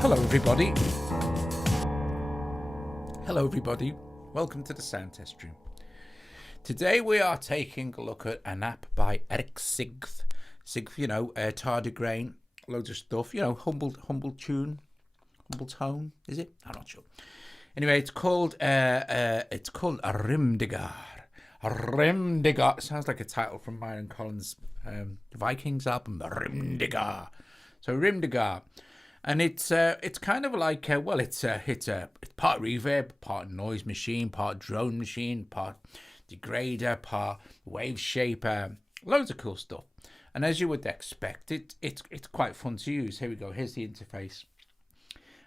Hello everybody. Hello everybody. Welcome to the sound test room. Today we are taking a look at an app by Eric Sigth. Sigth, you know, tardigrade, loads of stuff, you know, humble tone, is it? I'm not sure. Anyway, it's called Rymdigare. Rymdigare sounds like a title from Myron Collins' Vikings album, Rymdigare. So Rymdigare. And it's kind of like it's part reverb, part noise machine, part drone machine, part degrader, part waveshaper, loads of cool stuff. And as you would expect, it's quite fun to use. Here we go. Here's the interface.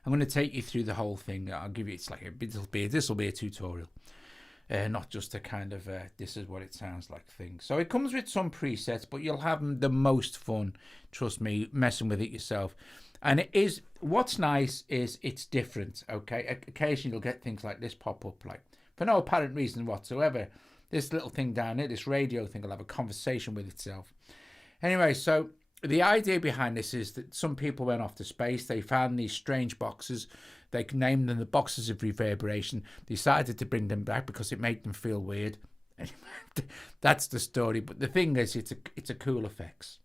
I'm going to take you through the whole thing. I'll give you this will be a tutorial, not just a kind of this is what it sounds like thing. So it comes with some presets, but you'll have the most fun, trust me, messing with it yourself. And it is, what's nice is it's different, okay? Occasionally you'll get things like this pop up, like for no apparent reason whatsoever. This little thing down here, this radio thing, will have a conversation with itself. Anyway, so the idea behind this is that some people went off to space. They found these strange boxes. They named them the boxes of reverberation. Decided to bring them back because it made them feel weird. That's the story. But the thing is, it's a cool effects.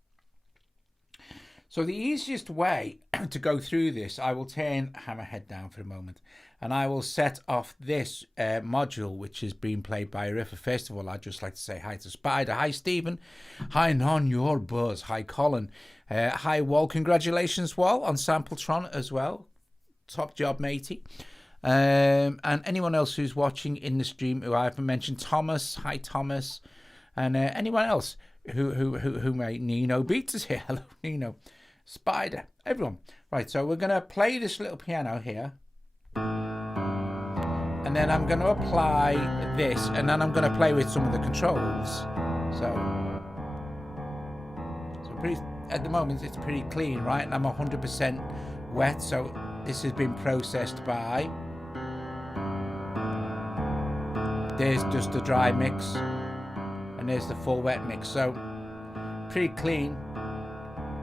So the easiest way to go through this, I will turn Hammerhead down for a moment, and I will set off this module, which is being played by River. First of all, I'd just like to say hi to Spider. Hi, Stephen. Hi, Non, your buzz. Hi, Colin. Hi, Wal. Congratulations, Wal, on Sampletron as well. Top job, matey. And anyone else who's watching in the stream who I haven't mentioned, Thomas. Hi, Thomas. And anyone else who may. Nino Beats is here. Hello, Nino. Spider, everyone. Right, so we're going to play this little piano here. And then I'm going to apply this, and then I'm going to play with some of the controls. So pretty, at the moment it's pretty clean, right? And I'm 100% wet, so this has been processed by. There's just a dry mix, and there's the full wet mix. So pretty clean.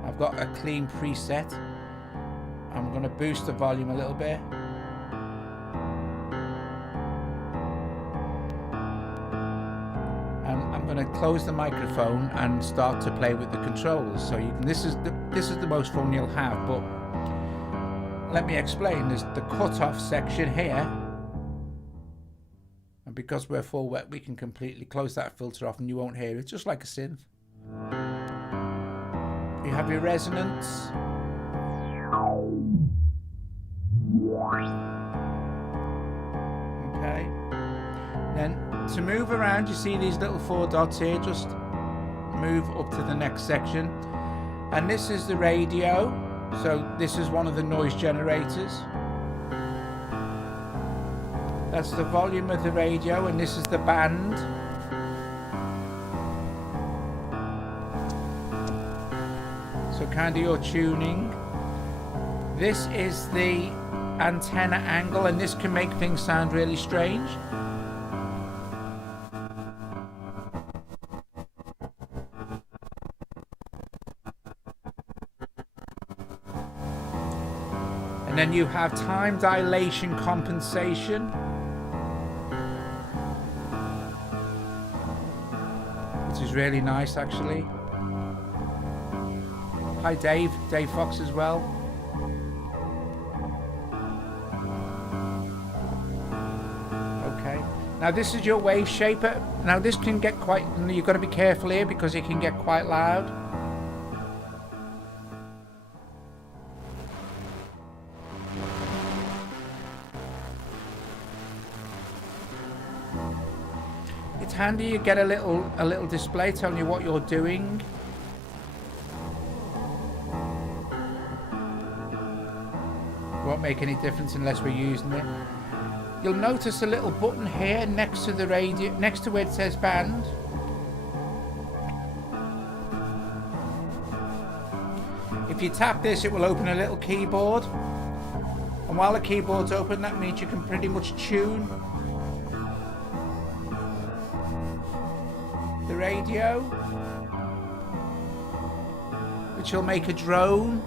I've got a clean preset. I'm going to boost the volume a little bit. And I'm going to close the microphone and start to play with the controls. So you can, this is the most fun you'll have. But let me explain. There's the cut-off section here. And because we're full wet, we can completely close that filter off and you won't hear it, just like a synth. You have your resonance. Okay. Then to move around, you see these little 4 dots here, just move up to the next section. And this is the radio. So this is one of the noise generators. That's the volume of the radio, and this is the band. So kind of your tuning. This is the antenna angle, and this can make things sound really strange. And then you have time dilation compensation. Which is really nice actually. Hi Dave Fox as well. Okay, now this is your waveshaper. Now this can get quite, you've got to be careful here because it can get quite loud. It's handy you get a little display telling you what you're doing. Won't make any difference unless we're using it. You'll notice a little button here next to the radio, next to where it says band. If you tap this, it will open a little keyboard. And while the keyboard's open, that means you can pretty much tune the radio, which will make a drone.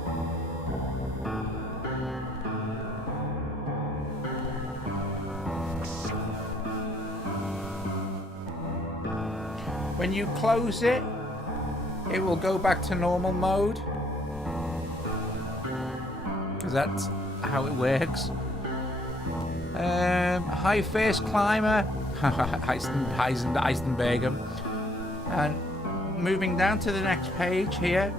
When you close it, it will go back to normal mode. Because that's how it works. High face climber, Heisenberger. And moving down to the next page here,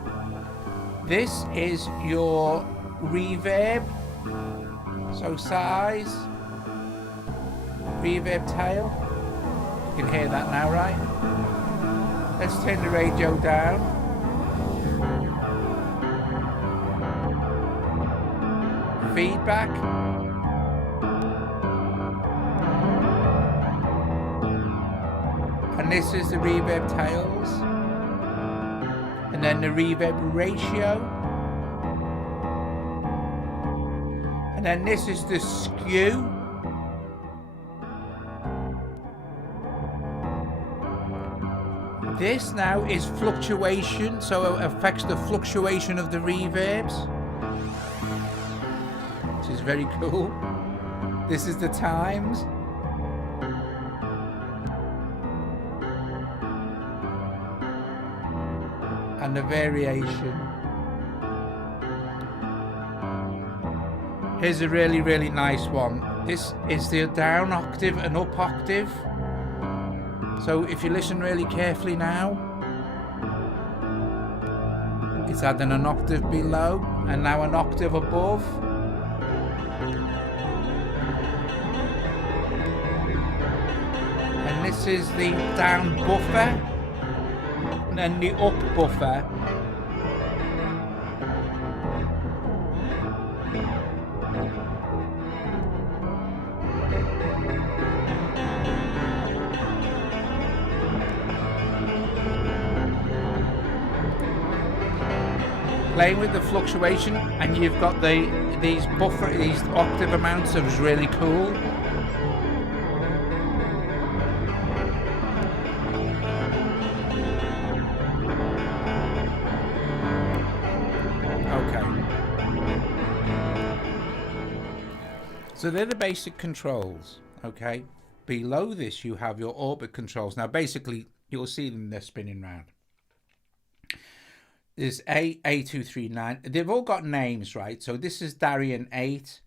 this is your reverb. So size, reverb tail. You can hear that now, right? Let's turn the radio down. Feedback. And this is the reverb tails. And then the reverb ratio. And then this is the skew. This now is fluctuation, so it affects the fluctuation of the reverbs, which is very cool. This is the times. And the variation. Here's a really, really nice one. This is the down octave and up octave. So if you listen really carefully now, it's adding an octave below and now an octave above. And this is the down buffer and then the up buffer. Playing with the fluctuation, and you've got these octave amounts that was really cool. Okay. So they're the basic controls, okay? Below this you have your orbit controls. Now basically you'll see them, they're spinning round. There's A239. They've all got names, right? So this is Darien 8.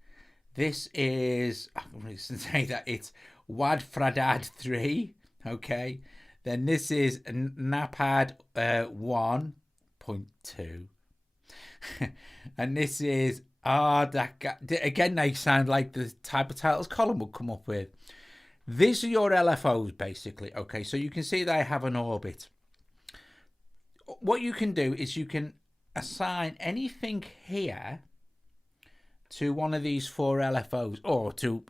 This is, I'm going to say that it's Wadfradad 3. Okay. Then this is Napad 1.2. And this is again, they sound like the type of titles Colin would come up with. These are your LFOs, basically. Okay. So you can see they have an orbit. What you can do is you can assign anything here to one of these 4 LFOs, or to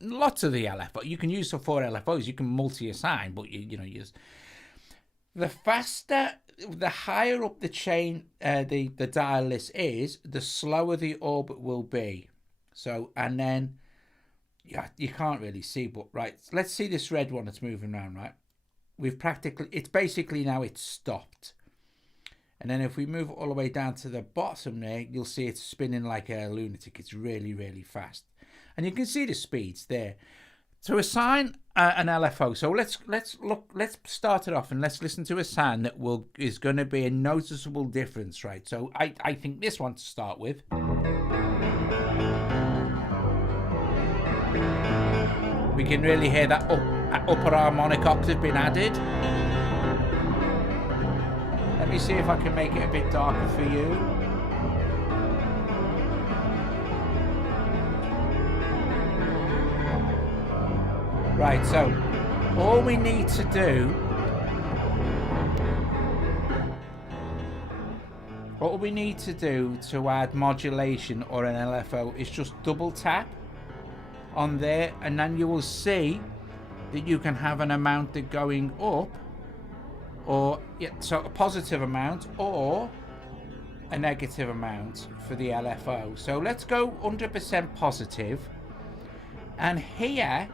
lots of the LFOs. You can use the 4 LFOs. You can multi-assign, but you know, use the faster, the higher up the chain, the dial list is, the slower the orbit will be. So, and then, yeah, you can't really see, but right. Let's see this red one that's moving around, right? We've practically, it's basically now it's stopped. And then if we move all the way down to the bottom there, you'll see it's spinning like a lunatic. It's really, really fast. And you can see the speeds there. So assign an LFO. So let's start it off and let's listen to a sound that is going to be a noticeable difference, right? So I think this one to start with. We can really hear that upper harmonic octave being added. Let me see if I can make it a bit darker for you. Right, so all we need to do, to add modulation or an LFO is just double tap on there, and then you will see that you can have an amount that going up, or so a positive amount or a negative amount for the LFO. So let's go 100% positive, and here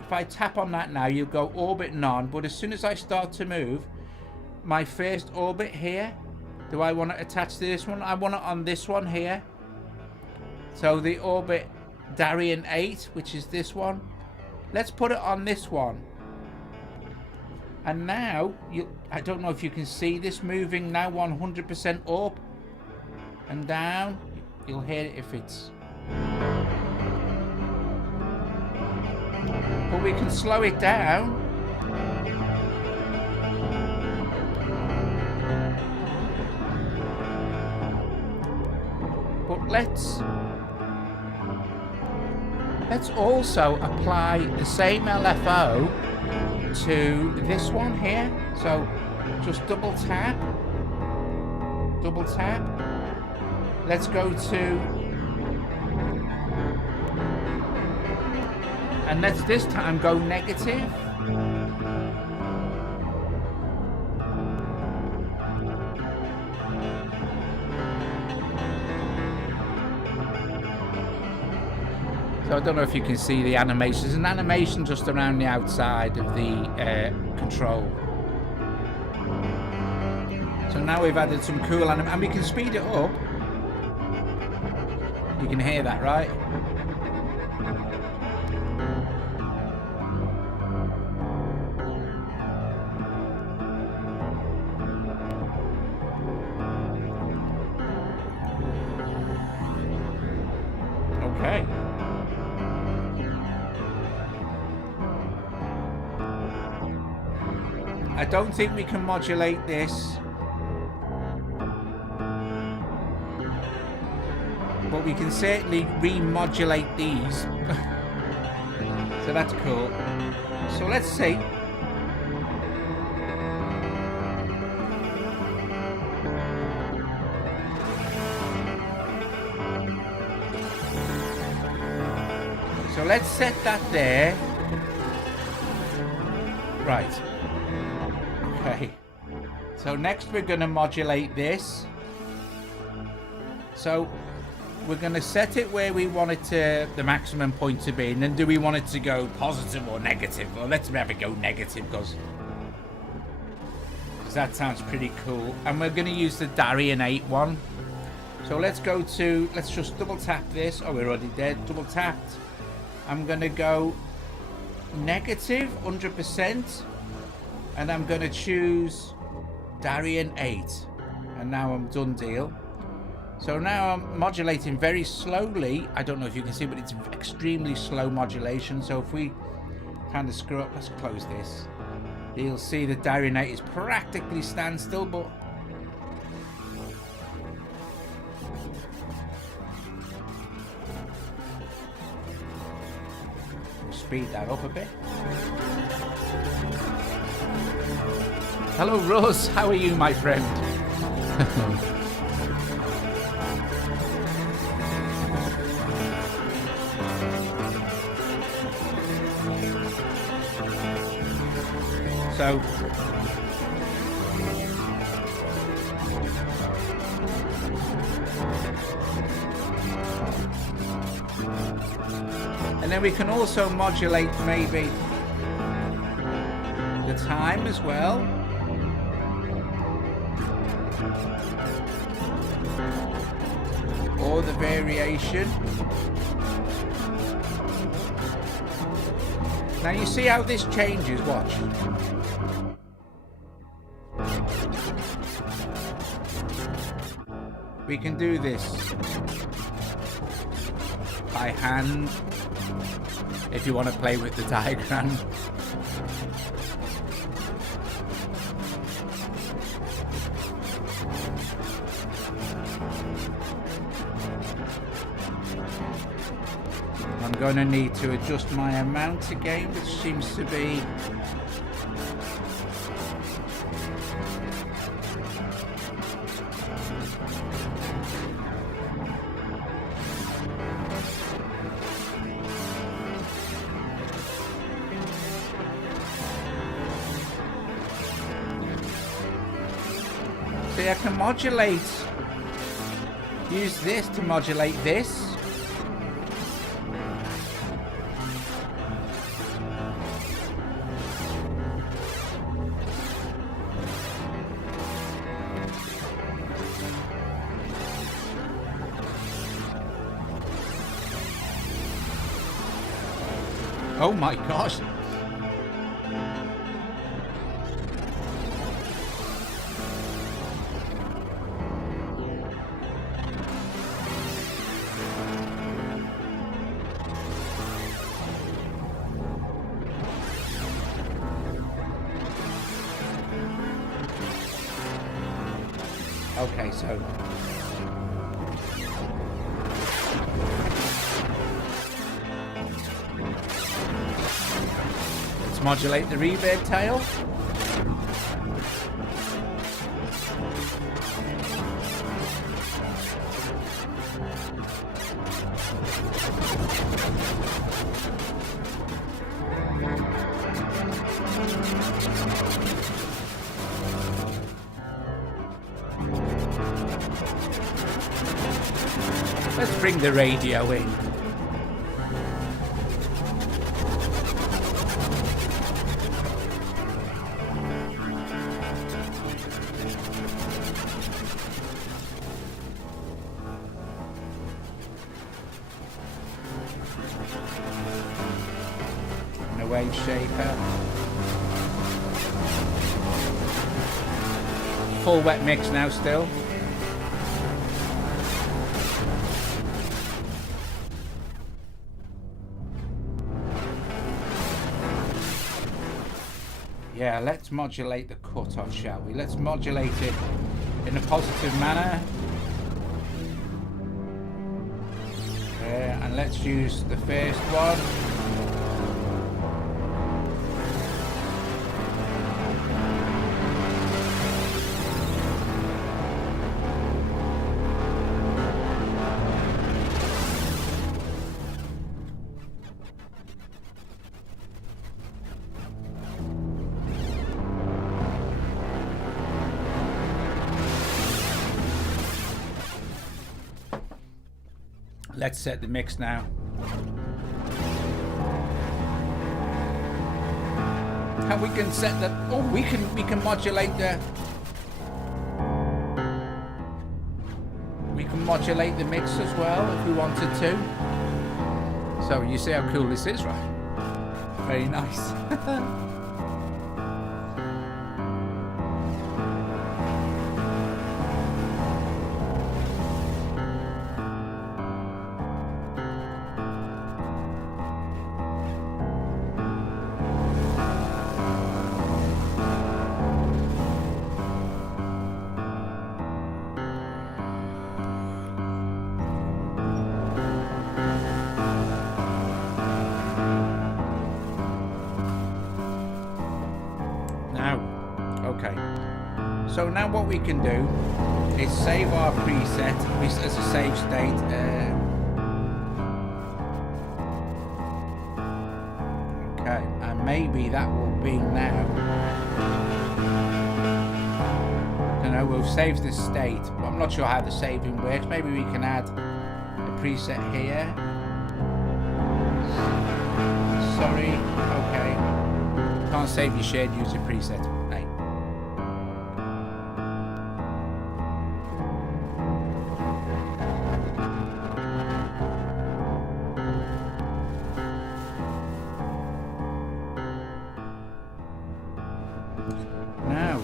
if I tap on that now, you'll go orbit none, but as soon as I start to move my first orbit here, do I want to attach to this one? I want it on this one here. So the orbit Darien 8, which is this one, let's put it on this one. And now, I don't know if you can see this moving now 100% up and down. You'll hear it if it's... But we can slow it down. But let's also apply the same LFO to this one here. So just double tap. Let's go to, and let's this time go negative. So I don't know if you can see the animation. There's an animation just around the outside of the control. So now we've added some cool animation, and we can speed it up. You can hear that, right? Okay. I don't think we can modulate this, but we can certainly remodulate these. So that's cool. So let's see. So let's set that there. Right. Okay. So next we're going to modulate this. So we're going to set it where we want it to, the maximum point to be, and then do we want it to go positive or negative? Well, let's have it go negative because that sounds pretty cool. And we're going to use the Darian 8 one. So let's go to, let's just double tap this. Oh, we're already dead. Double tapped. I'm going to go negative 100%, and I'm going to choose Darian 8, and now I'm done deal. So now I'm modulating very slowly. I don't know if you can see, but it's extremely slow modulation. So if we kind of screw up, let's close this. You'll see the Darian 8 is practically standstill, but we'll speed that up a bit. Hello, Rose. How are you, my friend? So, and then we can also modulate maybe the time as well. Or the variation. Now you see how this changes, watch. We can do this by hand if you want to play with the diagram. I'm going to need to adjust my amount again, which seems to be I can modulate, use this to modulate this. Oh my gosh. Okay, so let's modulate the reverb tail. Let's bring the radio in. And a waveshaper. Full wet mix now still. Yeah, let's modulate the cutoff, shall we? Let's modulate it in a positive manner. And let's use the first one. Let's set the mix now. And we can set the we can modulate the modulate the mix as well if we wanted to. So you see how cool this is, right? Very nice. So now what we can do is save our preset as a save state. Okay, and maybe that will be now. I don't know, we'll save this state, but I'm not sure how the saving works. Maybe we can add a preset here. Sorry, okay. Can't save your shared user preset. Hey. Now,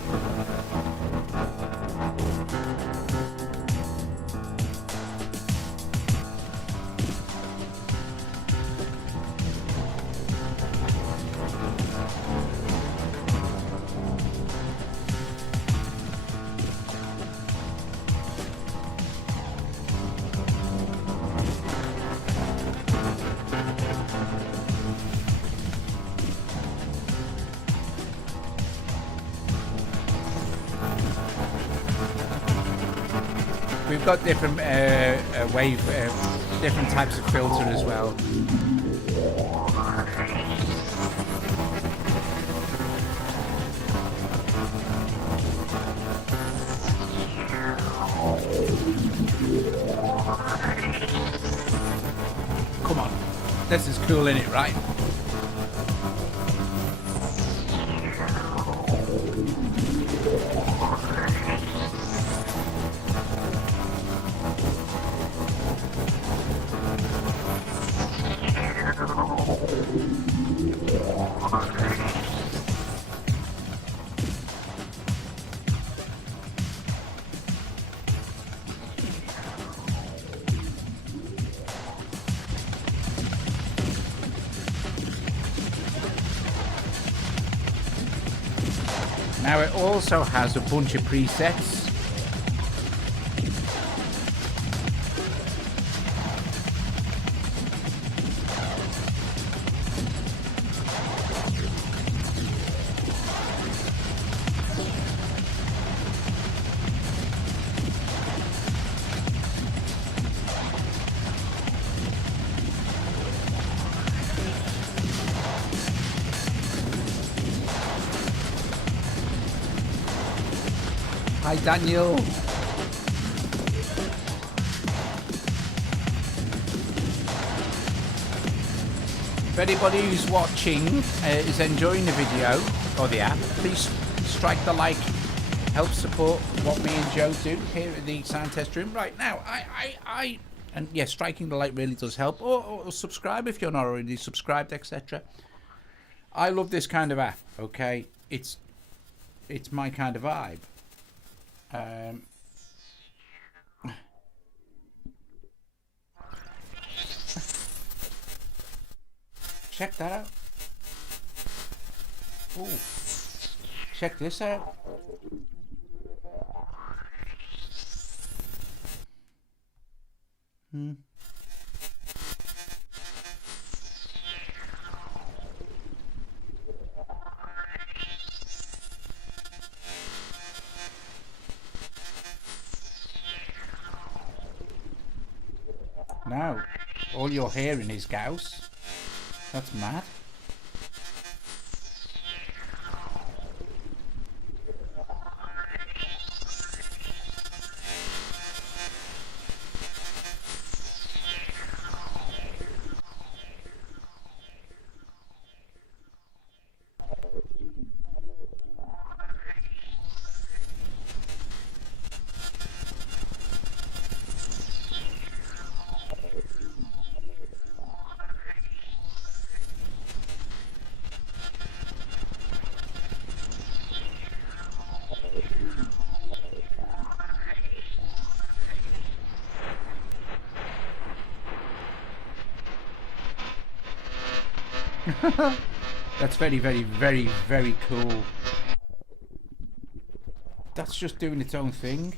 we've got different different types of filter as well. Come on, this is cool, isn't it, right? Now it also has a bunch of presets. Hi, Daniel. If anybody who's watching is enjoying the video or the app, please strike the like. Help support what me and Joe do here at the sound test room right now. And yeah, striking the like really does help. Or subscribe if you're not already subscribed, etc. I love this kind of app. Okay, it's my kind of vibe. Check that out. Ooh, check this out. Now, all you're hearing is Gauss. That's mad. That's very, very, very, very cool. That's just doing its own thing.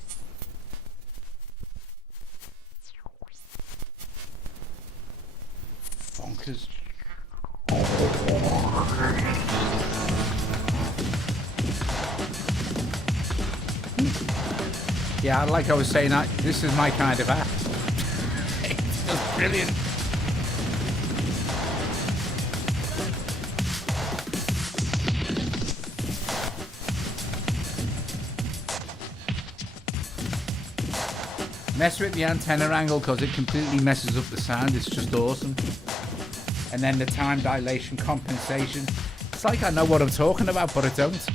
Bonkers. Yeah, like I was saying, this is my kind of app. It's just brilliant. Mess with the antenna angle because it completely messes up the sound. It's just awesome. And then the time dilation compensation. It's like I know what I'm talking about, but I don't.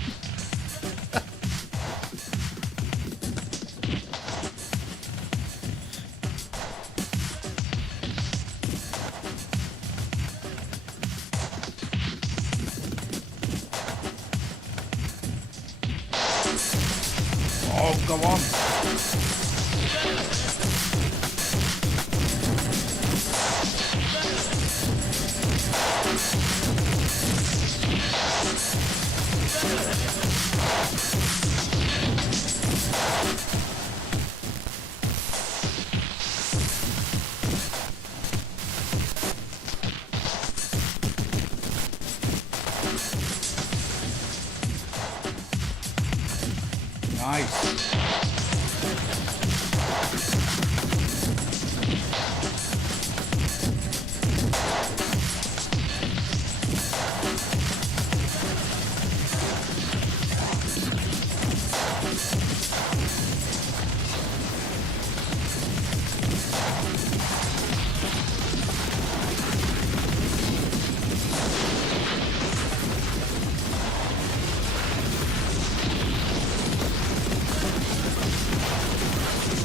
Oh, go on. Nice.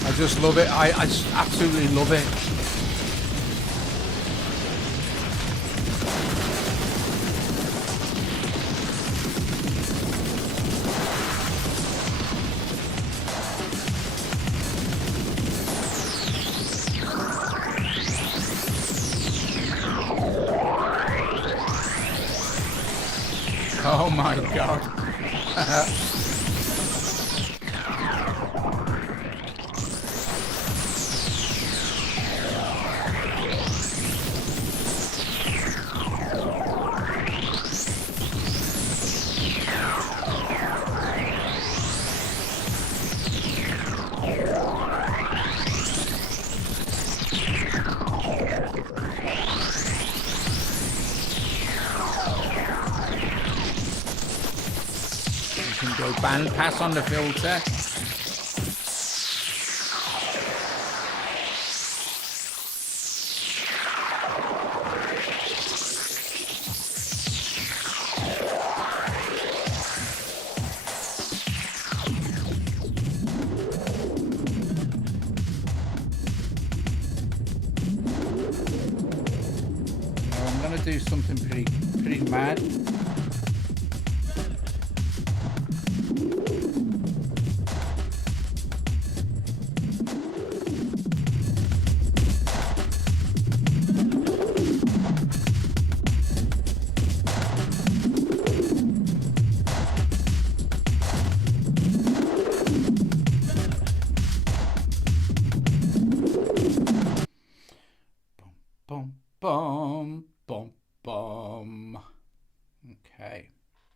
I just love it. I just absolutely love it. Oh my God. Go band pass on the filter. want to do something pretty mad. Bum, bum, bum. Okay,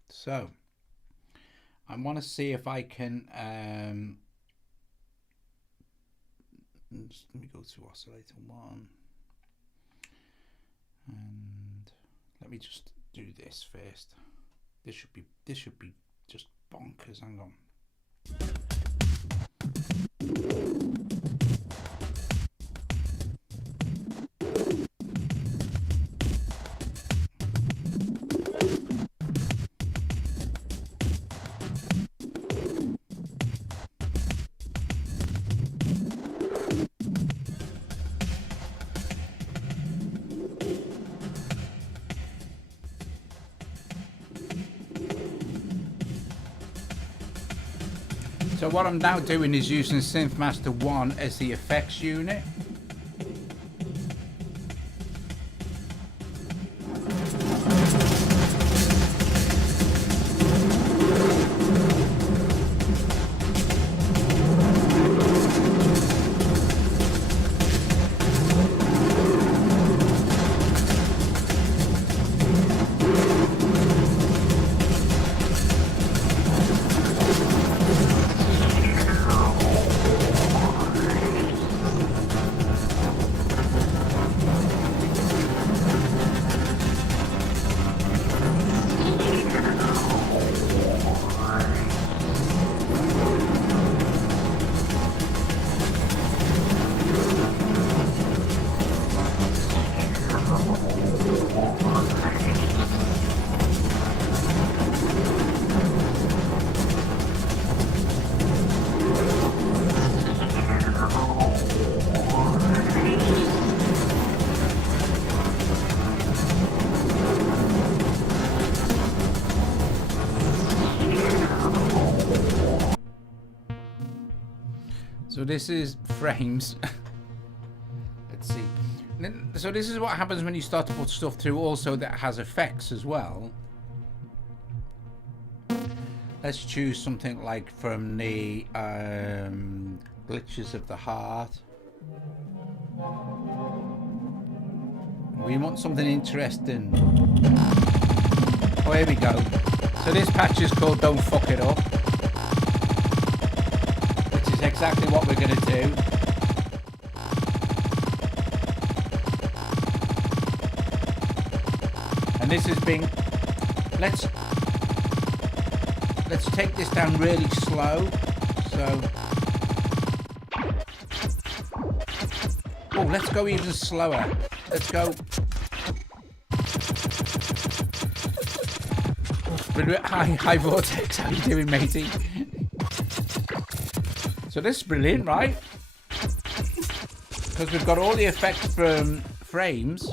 so I want to see if I can let me go to oscillator 1 and let me just do this first. This should be just bonkers. Hang on. So what I'm now doing is using SynthMaster 1 as the effects unit. So this is frames. Let's see. So this is what happens when you start to put stuff through also that has effects as well. Let's choose something like from the glitches of the heart. We want something interesting. Oh, here we go. So this patch is called Don't Fuck It Up. Exactly what we're going to do. And this has been, let's take this down really slow. So, oh, let's go even slower. Let's go. Hi Vortex, how you doing, matey? So this is brilliant, right? Because we've got all the effects from frames.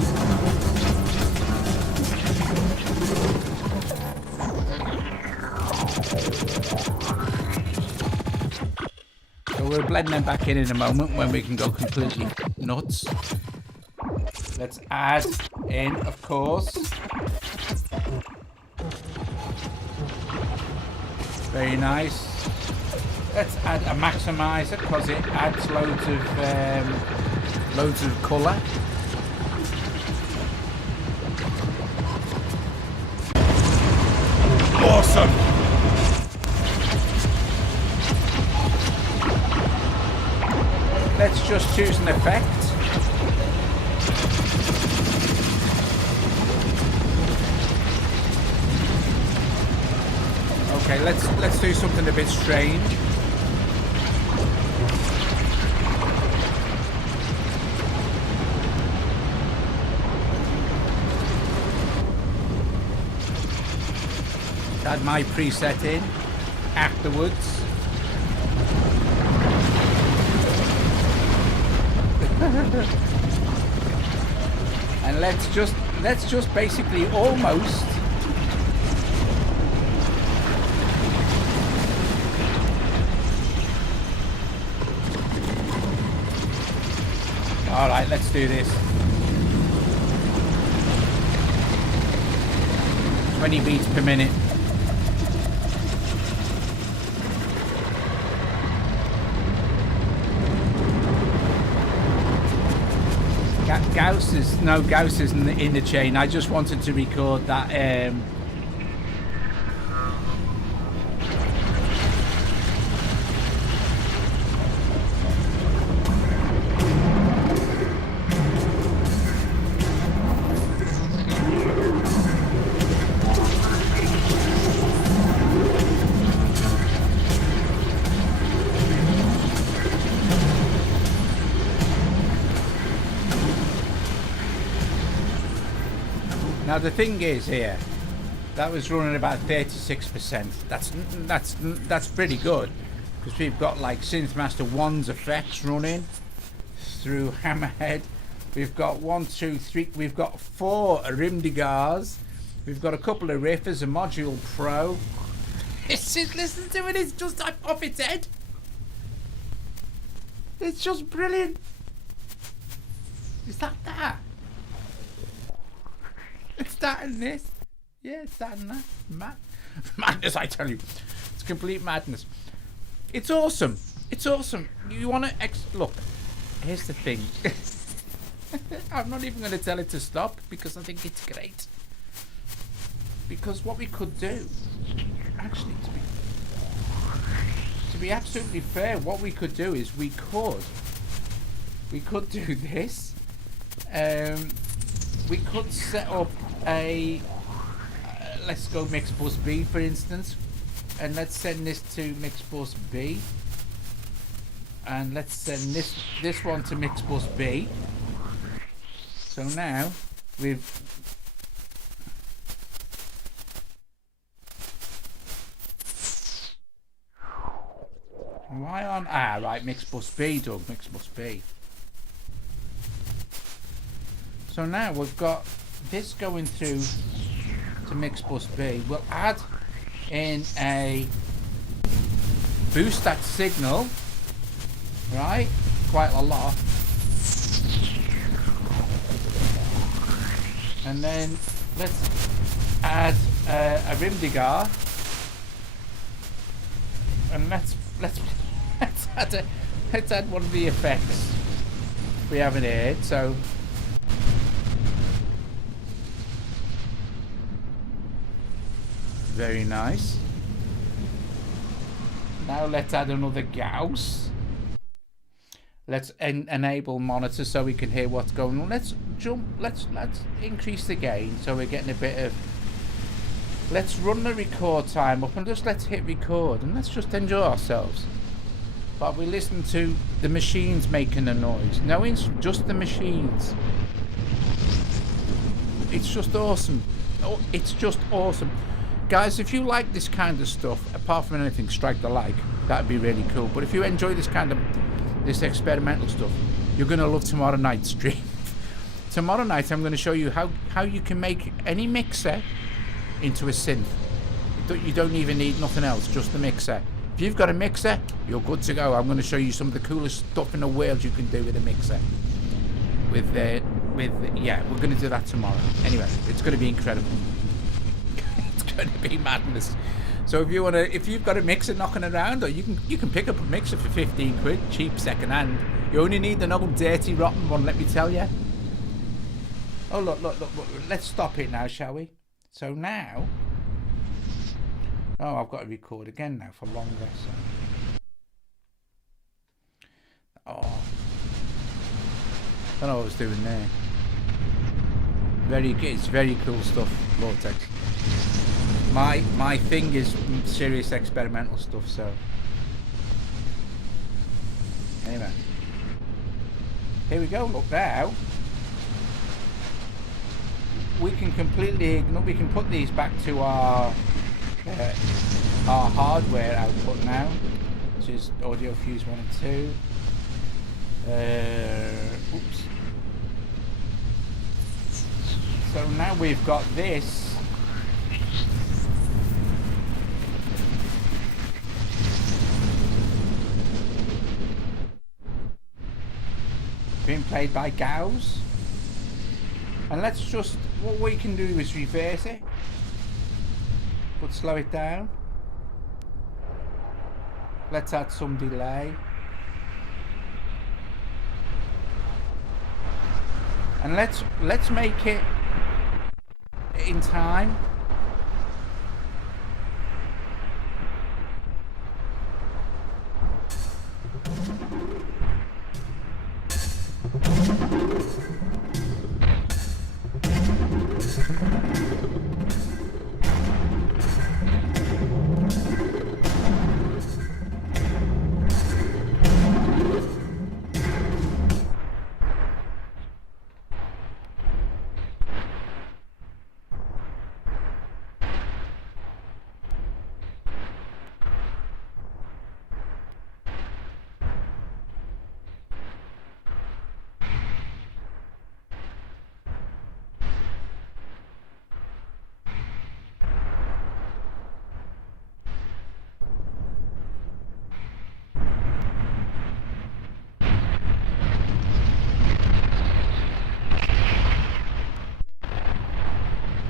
So we'll blend them back in a moment when we can go completely nuts. Let's add in, of course. Very nice. Let's add a maximizer because it adds loads of colour. Awesome. Let's just choose an effect. Okay, let's do something a bit strange. Add my preset in afterwards. And let's just let's just basically almost all right, let's do this. 20 beats per minute. Gauss is in the chain. I just wanted to record that. Now the thing is here, that was running about 36%. That's pretty good, because we've got like Synthmaster 1's effects running through Hammerhead. We've got 1, 2, 3. We've got 4 Rymdigares. We've got a couple of riffers, a Module Pro. It's just, listen to it. It's just off its head. It's just brilliant. Is that? It's that and this. Yeah, it's that and that. Madness, I tell you. It's complete madness. It's awesome. It's awesome. You want to... Look, here's the thing. I'm not even going to tell it to stop, because I think it's great. Because what we could do... Actually, to be absolutely fair, what we could do is we could do this. We could set up a let's go mix bus B, for instance, and let's send this to mix bus B, and let's send this one to mix bus B. So now we've why on right, mix bus B, Doug, mix bus B. So now we've got this going through to mix bus B. We'll add in a boost that signal, right? Quite a lot. And then let's add a Rymdigare, and let's add one of the effects we haven't heard. So very nice. Now let's add another Gauss. Let's enable monitor so we can hear what's going on. Let's increase the gain so we're getting a bit of... Let's run the record time up and just let's hit record and let's just enjoy ourselves. But we listen to the machines making a noise. No, it's just the machines. It's just awesome. Oh, it's just awesome. Guys, if you like this kind of stuff, apart from anything, strike the like. That'd be really cool. But if you enjoy this kind of experimental stuff, you're going to love tomorrow night's stream. Tomorrow night I'm going to show you how you can make any mixer into a synth. You don't even need nothing else, just the mixer. If you've got a mixer, you're good to go. I'm going to show you some of the coolest stuff in the world you can do with a mixer. Yeah, we're going to do that tomorrow. Anyway, it's going to be incredible. It's going to be madness. So if you've got a mixer knocking around, or you can pick up a mixer for 15 quid, cheap second hand. You only need an old dirty rotten one, let me tell you. Oh look, let's stop it now, shall we? So now, oh, I've got to record again now for longer. So. Oh, I don't know what I was doing there. It's very cool stuff, Vortex. My thing is serious experimental stuff, so anyway, here we go. Look, now we can completely ignore. We can put these back to our hardware output now, which is Audio Fuse 1 and 2. Oops. So So now we've got this. Being played by Gauss. And let's just, what we can do is reverse it, but slow it down. Let's add some delay. And let's make it in time.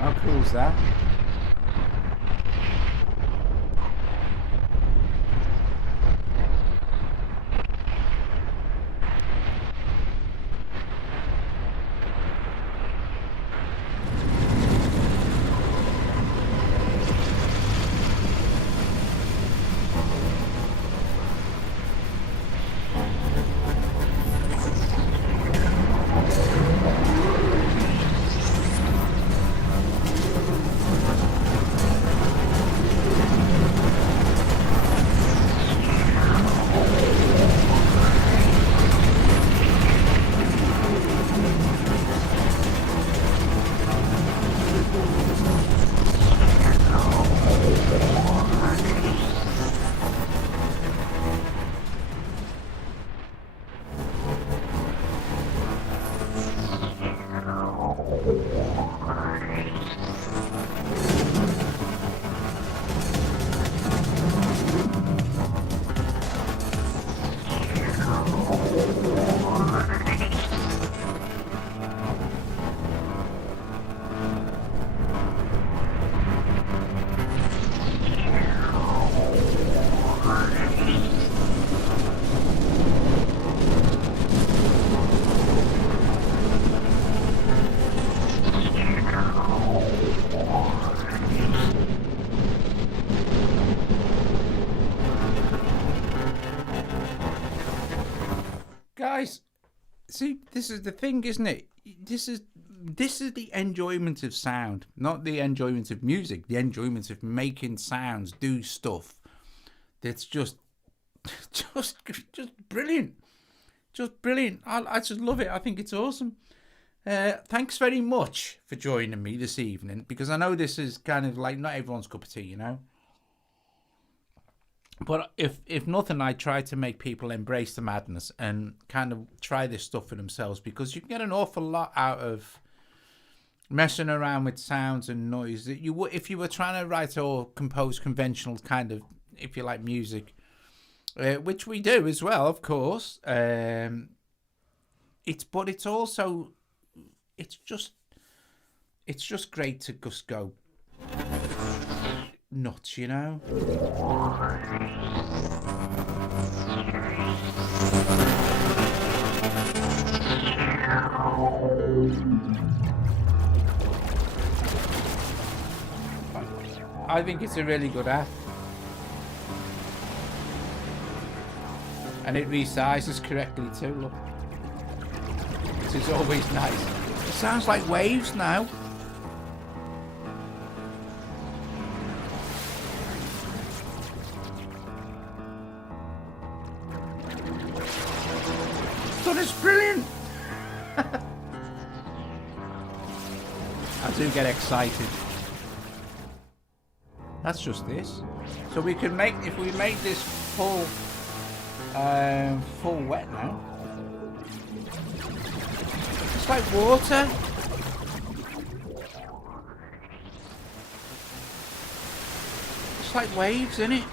How cool is that? Guys, see, this is the thing, isn't it? This is the enjoyment of sound, not the enjoyment of music. The enjoyment of making sounds, do stuff that's just brilliant, just brilliant. I just love it. I think it's awesome. Thanks very much for joining me this evening, because I know this is kind of like not everyone's cup of tea, you know. But if nothing, I try to make people embrace the madness and kind of try this stuff for themselves, because you can get an awful lot out of messing around with sounds and noise that you would if you were trying to write or compose conventional kind of, if you like, music, which we do as well, of course. It's also great to just go nuts, you know. I think it's a really good app, and it resizes correctly too. Look, this is always nice. It sounds like waves now. That is brilliant. I do get excited. That's just this. So we can make, if we make this full wet now. It's like water. looks like waves, isn't it?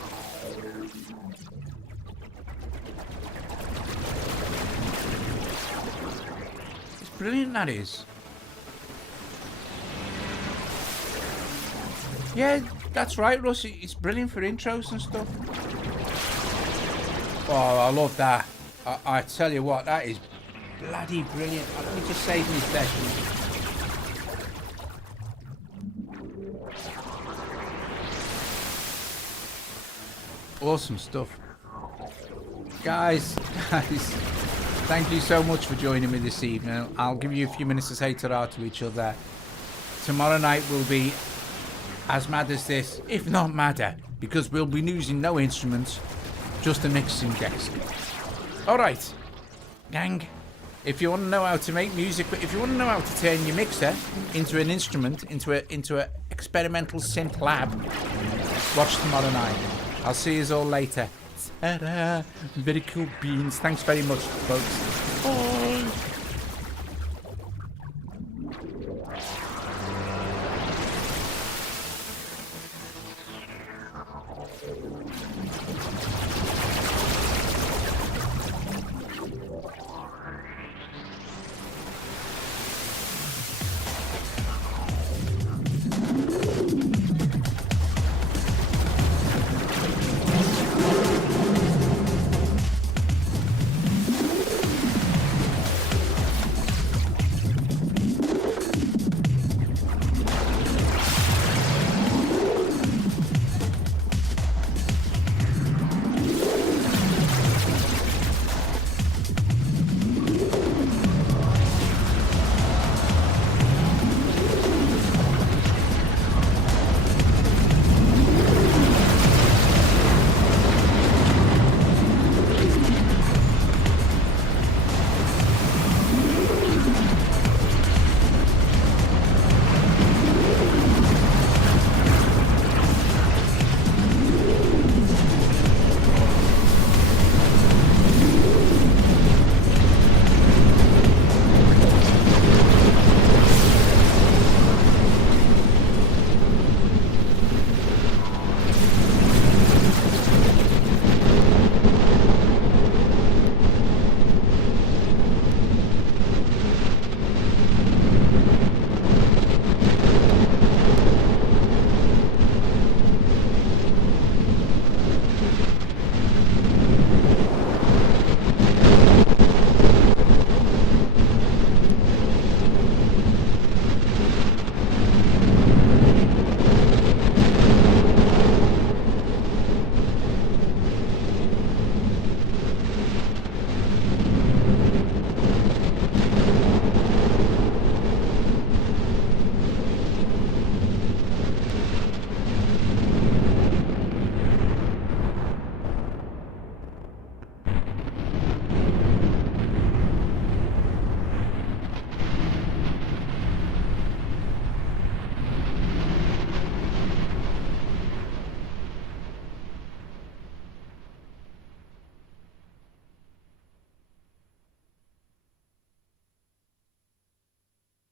It's brilliant, that is. Yeah, that's right, Russ. It's brilliant for intros and stuff. Oh, I love that. I tell you what, that is bloody brilliant. Let me just save me session. Awesome stuff. Guys, thank you so much for joining me this evening. I'll give you a few minutes to say ta-ra to each other. Tomorrow night will be as mad as this, if not madder, because we'll be using no instruments, just a mixing desk. Alright, gang, if you want to know how to make music, if you want to know how to turn your mixer into an instrument, into an experimental synth lab, watch tomorrow night. I'll see you all later. Ta-da! Very cool beans. Thanks very much, folks.